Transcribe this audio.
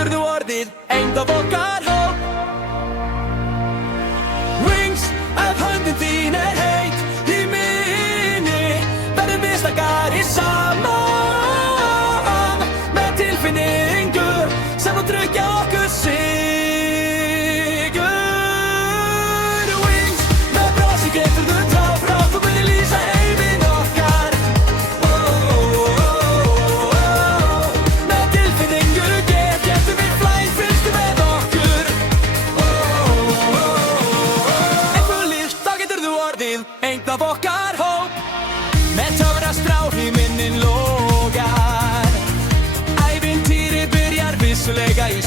getur þú orðið ein af okkar hóp. Wings, ef höndin þín heit í minni, verðum við stakari saman, með tilfinningu sem að tryggja okkur sigur. Wings, með brosi getur þú táfram, þú munir lýsa heiminn okkar. Með tilfinningu getum við flæð, fylgstu með okkur. Einhver líft, þá getur þú orðið einn af okkar hóp. Með töfrastrá himinninn logar, ævintýri byrjar vissulega í